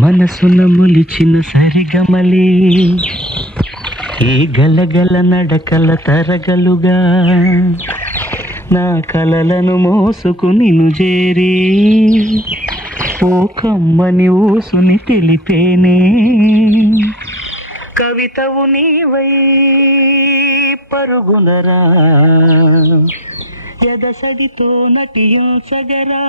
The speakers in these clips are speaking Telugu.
మనసున ములిచిన సరిగమలే ఈ గలగల నడకల తరగలుగా నా కలలను మోసుకు నిన్ను చేరి ఓ కమ్మని ఊసుని తెలిపేనే కవితవు నీవై పరుగునరా ఎదసడితో నటించగరా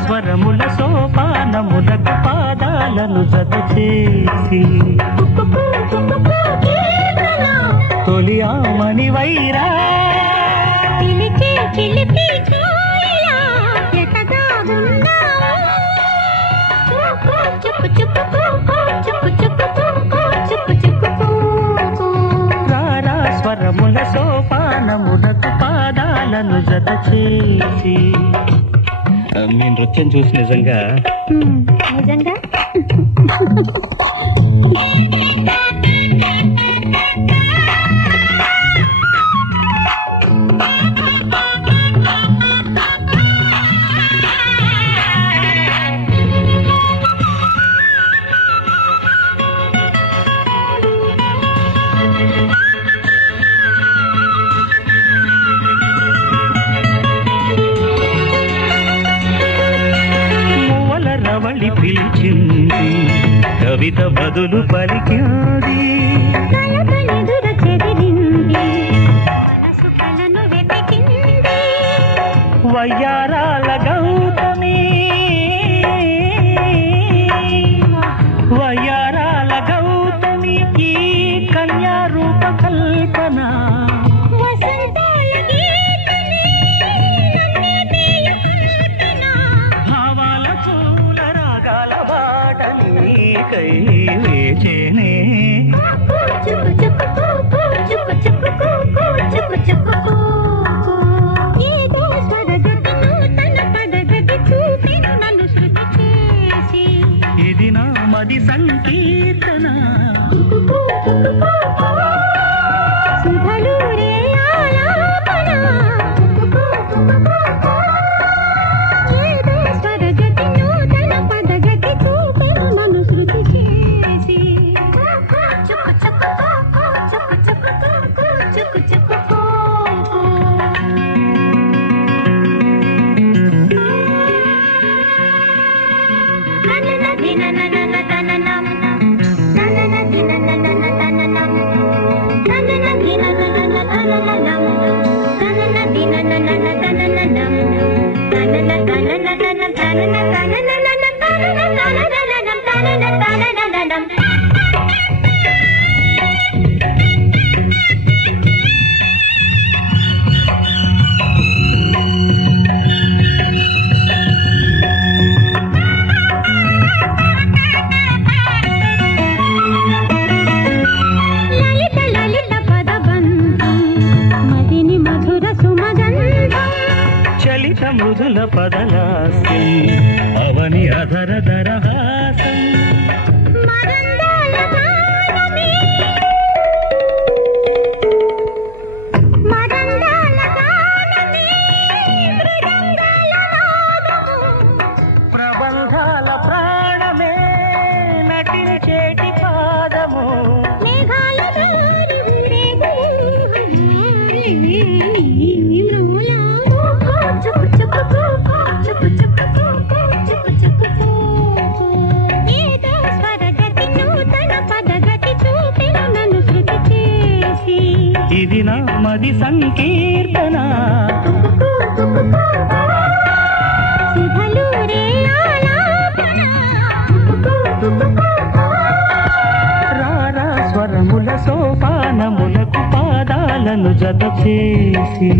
స్వరముల సోపానములకు పాదాలను జత చేసి తొలి ఆమని వైరా రారా స్వరముల సోపానములకు పాదాలను జత చేసి మీ నృత్యం చూసి నిజంగా రవళి పిలిచింది కవిత బదులు పలికింది వయ్యారాల గౌతమి వయ్యారాల గౌతమి ఈ కన్యారూప కల్పన వేచేనే ఇది నా మది సంకీర్తన మృదుల పదలాస్యం అవని అధర దరహాసం ప్రబంధాల ప్రాణమే నటించేటి పాదము ఇది నా మది సంకీర్తన రారా స్వరముల సోపానములకు పాదాలను జత చేసి